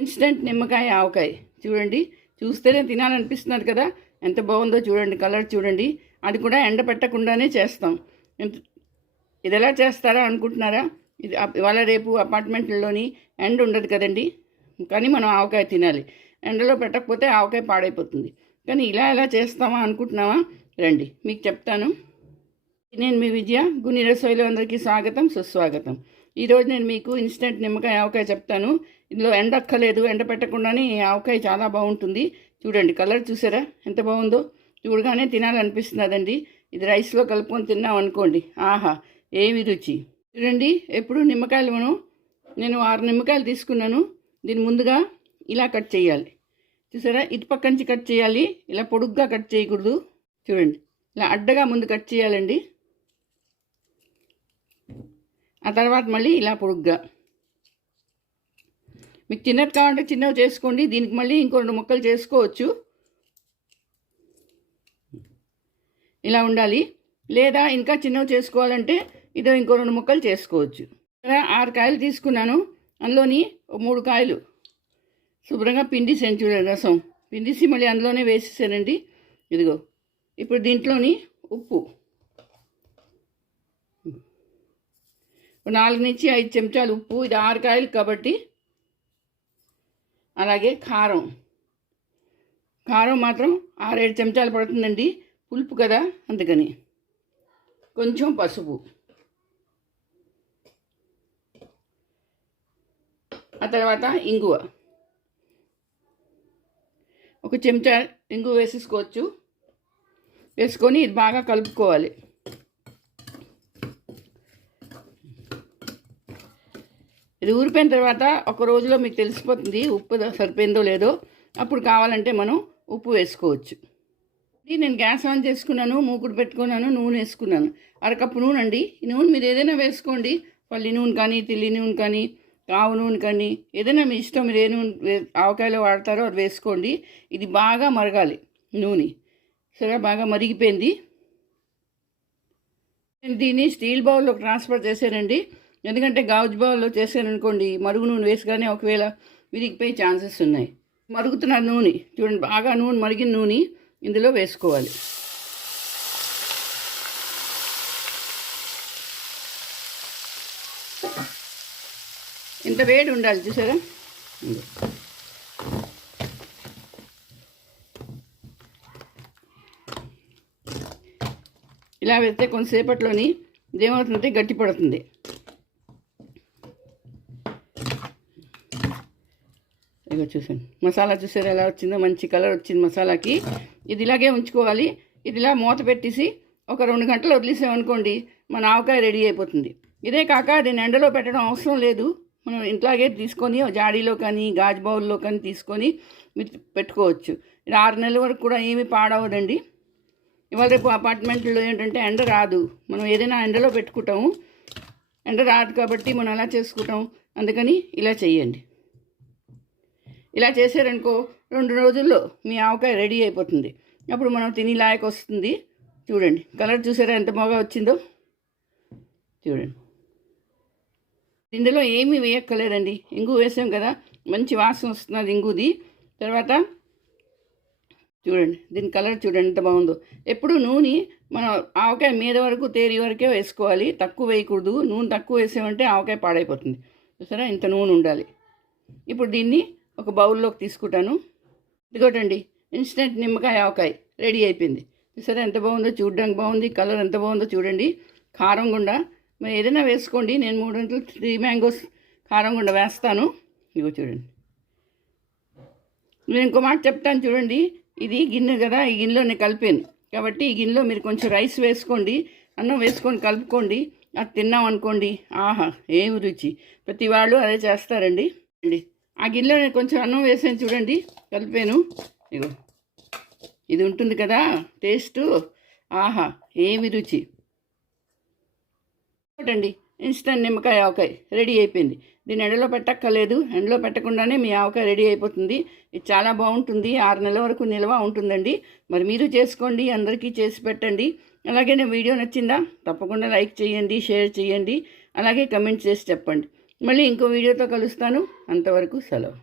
Instant నిమ్మకాయ ఆవకాయ చూడండి, చూస్తేనే తినాలనిపిస్తున్నారు కదా. ఎంత బాగుందో చూడండి, కలర్ చూడండి. అది కూడా ఎండ పెట్టకుండానే చేస్తాం. ఇది ఎలా చేస్తారా అనుకుంటున్నారా? ఇది ఇవాళ రేపు అపార్ట్మెంట్లలోని ఎండ ఉండదు కదండి, కానీ మనం ఆవకాయ తినాలి. ఎండలో పెట్టకపోతే ఆవకాయ పాడైపోతుంది. కానీ ఇలా ఎలా చేస్తామా అనుకుంటున్నావా? రండి మీకు చెప్తాను. నేను మీ విజయ, గుని రసోయిలో అందరికీ స్వాగతం, సుస్వాగతం. ఈరోజు నేను మీకు ఇన్స్టెంట్ నిమ్మకాయ ఆవకాయ చెప్తాను. ఇందులో ఎండ అక్కలేదు, ఎండ పెట్టకుండానే ఈ ఆవకాయ చాలా బాగుంటుంది. చూడండి, కలర్ చూసారా ఎంత బాగుందో? చూడగానే తినాలనిపిస్తున్నదండి. ఇది రైస్లో కలుపుకొని తిన్నాం అనుకోండి, ఆహా ఏమి రుచి. చూడండి, ఎప్పుడు నిమ్మకాయలు నేను 6 నిమ్మకాయలు తీసుకున్నాను. దీన్ని ముందుగా ఇలా కట్ చేయాలి. చూసారా, ఇటు పక్క నుంచి కట్ చేయాలి, ఇలా పొడుగ్గా కట్ చేయకూడదు. చూడండి, ఇలా అడ్డగా ముందు కట్ చేయాలండి. ఆ తర్వాత మళ్ళీ ఇలా పొడుగ్గా. మీకు చిన్నది కావాలంటే చిన్నవి చేసుకోండి, దీనికి మళ్ళీ ఇంకో 2 ముక్కలు చేసుకోవచ్చు. ఇలా ఉండాలి. లేదా ఇంకా చిన్నవి చేసుకోవాలంటే ఇదో ఇంకో 2 ముక్కలు చేసుకోవచ్చు. 6 కాయలు తీసుకున్నాను. అందులోని 3 కాయలు శుభ్రంగా పిండిసాను. చూడండి, రసం పిండిసి మళ్ళీ అందులోనే వేసేసానండి. ఇదిగో, ఇప్పుడు దీంట్లోని ఉప్పు 4 నుంచి 5 చెంచాలు ఉప్పు, ఇది 6 కాయలు కాబట్టి. అలాగే కారం మాత్రం 6-7 చెంచాలు పడుతుందండి, పులుపు కదా అందుకని. కొంచెం పసుపు, ఆ తర్వాత ఇంగువ 1 చెంచా ఇంగువ వేసేసుకోవచ్చు. వేసుకొని ఇది బాగా కలుపుకోవాలి. ఇది ఊరిపోయిన తర్వాత ఒక రోజులో మీకు తెలిసిపోతుంది ఉప్పు సరిపోయిందో లేదో. అప్పుడు కావాలంటే మనం ఉప్పు వేసుకోవచ్చు. ఇది నేను గ్యాస్ ఆన్ చేసుకున్నాను, మూకుడు పెట్టుకున్నాను, నూనె వేసుకున్నాను. 1 కప్పు నూనె అండి. ఈ నూనె మీరు ఏదైనా వేసుకోండి, పల్లి నూనె కానీ, తిల్లి నూనె కానీ, ఆవు నూనె కానీ, ఏదైనా మీ ఇష్టం. మీరు ఏ నూనె ఆవకాయలో వాడతారో అది వేసుకోండి. ఇది బాగా మరగాలి నూనె. సరే, బాగా మరిగిపోయింది. నేను దీన్ని స్టీల్ బౌల్లోకి ట్రాన్స్ఫర్ చేశానండి. ఎందుకంటే గాజు బౌల్లో చేశారనుకోండి, మరుగు నూనె వేసుగానే ఒకవేళ విరిగిపోయే ఛాన్సెస్ ఉన్నాయి. మరుగుతున్న నూనె చూడండి, బాగా నూనె మరిగిన నూనె ఇందులో వేసుకోవాలి. ఇంత వేడి ఉండాలి, చూసారా? ఇలా వేస్తే కొంతసేపట్లోని ఇదేమవుతుందంటే గట్టి పడుతుంది. ఇక చూసాను, మసాలా చూసారా ఎలా వచ్చిందో? మంచి కలర్ వచ్చింది మసాలాకి. ఇది ఇలాగే ఉంచుకోవాలి. ఇది ఇలా మూత పెట్టేసి ఒక 2 గంటలు వదిలేసామనుకోండి, మన ఆవకాయ రెడీ అయిపోతుంది. ఇదే కాక దీన్ని ఎండలో పెట్టడం అవసరం లేదు. మనం ఇంట్లాగే తీసుకొని జాడీలో కానీ గాజు బౌల్లో కానీ తీసుకొని మీరు పెట్టుకోవచ్చు. ఇది 6 నెలల వరకు కూడా ఏమీ పాడవదండి. ఇవాళ రేపు అపార్ట్మెంట్లో ఏంటంటే ఎండ రాదు, మనం ఏదైనా ఎండలో పెట్టుకుంటాము. ఎండ రాదు కాబట్టి మనం అలా చేసుకుంటాం. అందుకని ఇలా చేయండి. ఇలా చేశారనుకో 2 రోజుల్లో మీ ఆవకాయ రెడీ అయిపోతుంది. అప్పుడు మనం తిని లాయకు వస్తుంది. చూడండి, కలర్ చూసారా ఎంత బాగా వచ్చిందో? చూడండి, ఇందులో ఏమీ వేయక్కర్లేదండి. ఇంగు వేసాం కదా, మంచి వాసన వస్తున్నది ఇంగుది. తర్వాత చూడండి, దీని కలర్ చూడండి ఎంత బాగుందో. ఎప్పుడు నూనె మనం ఆవకాయ మీద వరకు తేరి వరకే వేసుకోవాలి, తక్కువ వేయకూడదు. నూనె తక్కువ వేసామంటే ఆవకాయ పాడైపోతుంది. చూసారా, ఇంత నూనె ఉండాలి. ఇప్పుడు దీన్ని ఒక బౌల్లోకి తీసుకుంటాను. ఇదిగోటండి, ఇన్స్టెంట్ నిమ్మకాయ ఆవకాయ రెడీ అయిపోయింది. చూసారా ఎంత బాగుందో? చూడడానికి బాగుంది, కలర్ ఎంత బాగుందో చూడండి. కారం గుండా మరి ఏదైనా వేసుకోండి. నేను 3 మ్యాంగోస్ కారం గుండా వేస్తాను. ఇగో చూడండి, నేను ఇంకో మాట చెప్తాను చూడండి. ఇది గిన్నె కదా, ఈ గిన్నెలో నేను కలిపాను కాబట్టి ఈ గిన్నెలో మీరు కొంచెం రైస్ వేసుకోండి, అన్నం వేసుకొని కలుపుకోండి. అది తిన్నాం అనుకోండి, ఆహా ఏమి రుచి. ప్రతి వాళ్ళు అదే చేస్తారండి. ఆ గిన్నెలో నేను కొంచెం అన్నం వేసాను చూడండి, కలిపాను. ఇగో ఇది ఉంటుంది కదా టేస్టు, ఆహా ఏమి రుచి. ఒకటండి, ఇన్స్టెంట్ నిమ్మకాయ ఆవకాయ రెడీ అయిపోయింది. దీన్ని ఎండలో పెట్టక్కర్లేదు, ఎండలో పెట్టకుండానే మీ ఆవకాయ రెడీ అయిపోతుంది. ఇది చాలా బాగుంటుంది, 6 నెలల వరకు నిల్వ ఉంటుందండి. మరి మీరు చేసుకోండి, అందరికీ చేసి పెట్టండి. అలాగే నా వీడియో నచ్చిందా? తప్పకుండా లైక్ చేయండి, షేర్ చేయండి, అలాగే కమెంట్ చేసి చెప్పండి. మళ్ళీ ఇంకో వీడియోతో కలుస్తాను. అంతవరకు సెలవు.